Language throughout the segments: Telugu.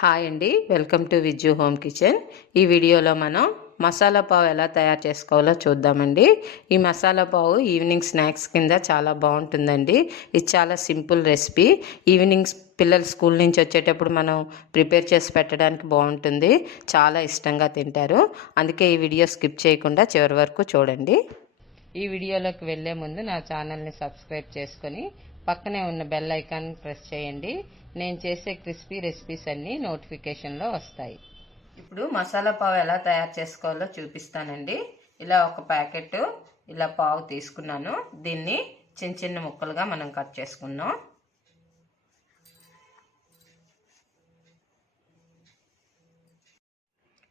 హాయ్ అండి, welcome to Vijju home kitchen. ఈ వీడియోలో మనం మసాలా పావు ఎలా తయారు చేసుకోవాలో చూద్దామండి. ఈ మసాలా పావు ఈవినింగ్ స్నాక్స్ కింద చాలా బాగుంటుందండి. ఇది చాలా సింపుల్ రెసిపీ. ఈవినింగ్స్ పిల్లలు స్కూల్ నుంచి వచ్చేటప్పుడు మనం ప్రిపేర్ చేసి పెట్టడానికి బాగుంటుంది. చాలా ఇష్టంగా తింటారు. అందుకే ఈ వీడియో స్కిప్ చేయకుండా చివరి వరకు చూడండి. ఈ వీడియోలోకి వెళ్ళే ముందు నా ఛానల్ని సబ్స్క్రైబ్ చేసుకొని పక్కనే ఉన్న బెల్ ఐకాన్ ప్రెస్ చేయండి. నేను చేసే క్రిస్పీ రెసిపీస్ అన్నీ నోటిఫికేషన్లో వస్తాయి. ఇప్పుడు మసాలా పావు ఎలా తయారు చేసుకోవాలో చూపిస్తానండి. ఇలా ఒక ప్యాకెట్ ఇలా పావు తీసుకున్నాను. దీన్ని చిన్న చిన్న ముక్కలుగా మనం కట్ చేసుకుందాం.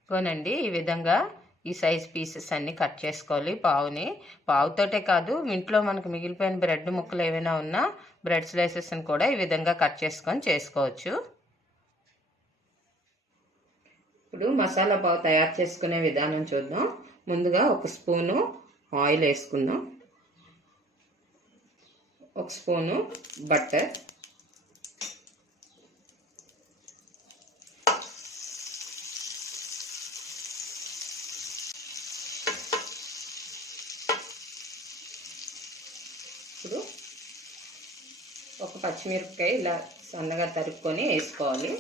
కోనండి ఈ విధంగా ఈ సైజ్ పీసెస్ అన్నీ కట్ చేసుకోవాలి. పావుతోటే కాదు, ఇంట్లో మనకు మిగిలిపోయిన బ్రెడ్ ముక్కలు ఏమైనా ఉన్నా బ్రెడ్ స్లైసెస్ని కూడా ఈ విధంగా కట్ చేసుకొని చేసుకోవచ్చు. ఇప్పుడు మసాలా పావు తయారు చేసుకునే విధానం చూద్దాం. ముందుగా ఒక స్పూను ఆయిల్ వేసుకుందాం, ఒక స్పూను బటర్, ఇప్పుడు ఒక పచ్చిమిరపకాయ ఇలా సన్నగా తరుక్కొని వేసుకోవాలి.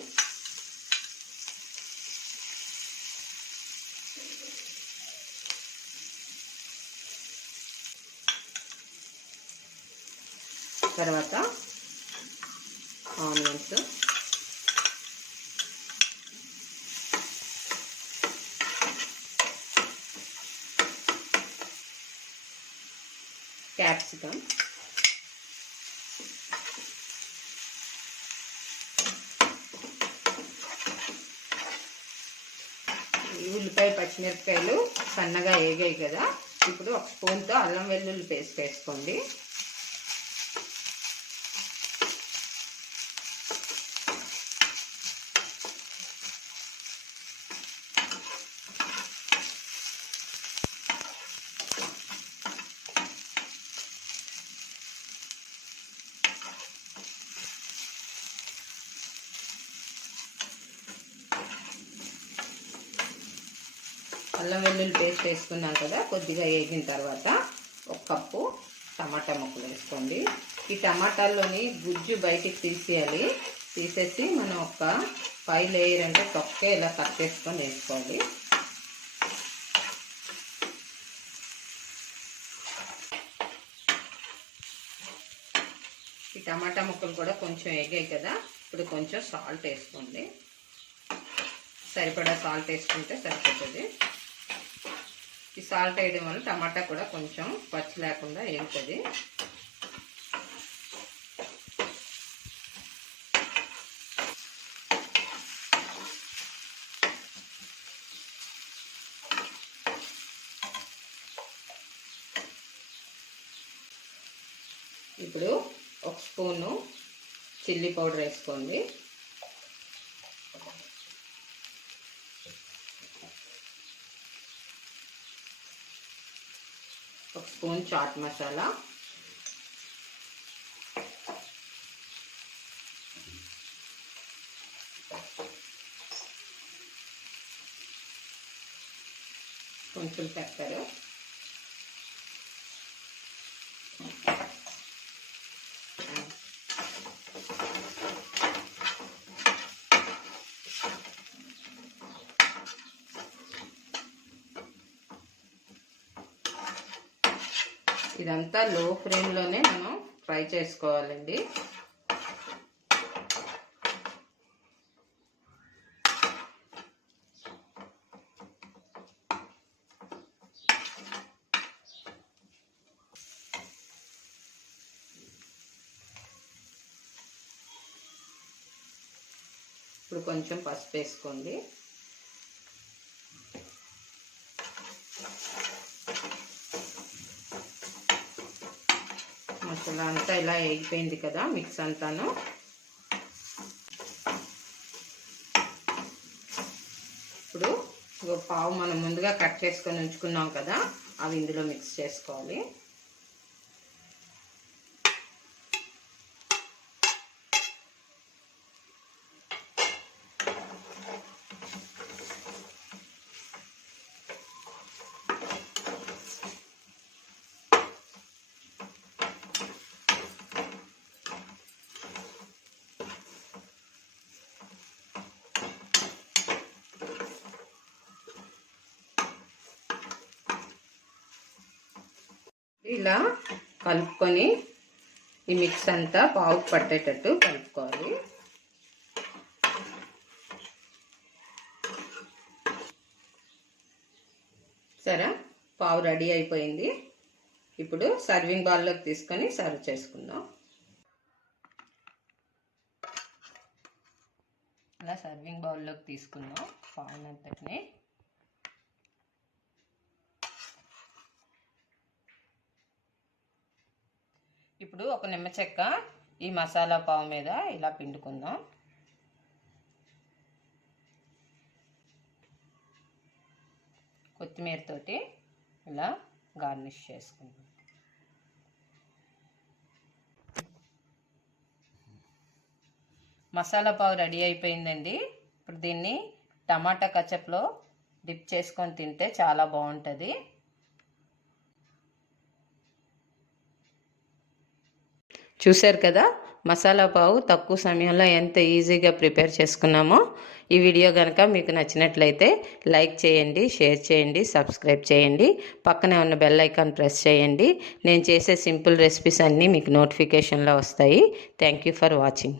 తర్వాత ఆనియన్స్, క్యాప్సికమ్, ఉల్లిపాయ పచ్చిమిరపకాయలు సన్నగా వేగాయి కదా. ఇప్పుడు ఒక స్పూన్తో అల్లం వెల్లుల్లి పేస్ట్ వేసుకోండి. అల్లం వెల్లుల్లి పేస్ట్ వేసుకున్నాం కదా. కొద్దిగా వేగిన తర్వాత ఒక కప్పు టమాటా ముక్కలు వేసుకోండి. ఈ టమాటాల్లోని గుజ్జు బయటికి తీసేసి మనం ఒక 5 లేయర్ అంటే తొక్కే ఇలా కట్ చేసుకొని వేసుకోవాలి. ఈ టమాటా ముక్కలు కూడా కొంచెం వేగాయి కదా. ఇప్పుడు కొంచెం సాల్ట్ వేసుకోండి. సరిపడా సాల్ట్ వేసుకుంటే సరిపోతుంది. ఈ సాల్ట్ వేయడం వల్ల టమాటా కూడా కొంచెం పచ్చి లేకుండా వేగుతుంది. ఇప్పుడు ఒక స్పూను చిల్లీ పౌడర్ వేసుకోండి. ఒక స్పూన్ చాట్ మసాలా, కొంచెం పెప్పర్, ఇదంతా లో ఫ్లేమ్లోనే మనం ఫ్రై చేసుకోవాలండి. ఇప్పుడు కొంచెం పసుపు వేసుకోండి. మసాలా అంతా ఇలా వేగిపోయింది కదా, మిక్స్ అంతాను. ఇప్పుడు పావు మనం ముందుగా కట్ చేసుకొని ఉంచుకున్నాం కదా, అవి ఇందులో మిక్స్ చేసుకోవాలి. ఇలా కలుపుకొని ఈ మిక్స్ అంతా పావుకు పట్టేటట్టు కలుపుకోవాలి. సరే, పావు రెడీ అయిపోయింది. ఇప్పుడు సర్వింగ్ బౌల్లోకి తీసుకొని సర్వ్ చేసుకుందాం. ఇలా సర్వింగ్ బౌల్లోకి తీసుకుందాం పావునంతటిని. ఇప్పుడు ఒక నిమ్మ చెక్క ఈ మసాలా పావు మీద ఇలా పిండుకుందాం. కొత్తిమీరతోటి ఇలా గార్నిష్ చేసుకుందాం. మసాలా పావు రెడీ అయిపోయిందండి. ఇప్పుడు దీన్ని టమాటా కచప్లో డిప్ చేసుకొని తింటే చాలా బాగుంటుంది. చూశారు కదా, మసాలా పావు తక్కువ సమయంలో ఎంత ఈజీగా ప్రిపేర్ చేసుకున్నామో. ఈ వీడియో కనుక మీకు నచ్చినట్లయితే లైక్ చేయండి, షేర్ చేయండి, సబ్స్క్రైబ్ చేయండి. పక్కనే ఉన్న బెల్ ఐకాన్ ప్రెస్ చేయండి. నేను చేసే సింపుల్ రెసిపీస్ అన్నీ మీకు నోటిఫికేషన్లో వస్తాయి. Thank you for watching.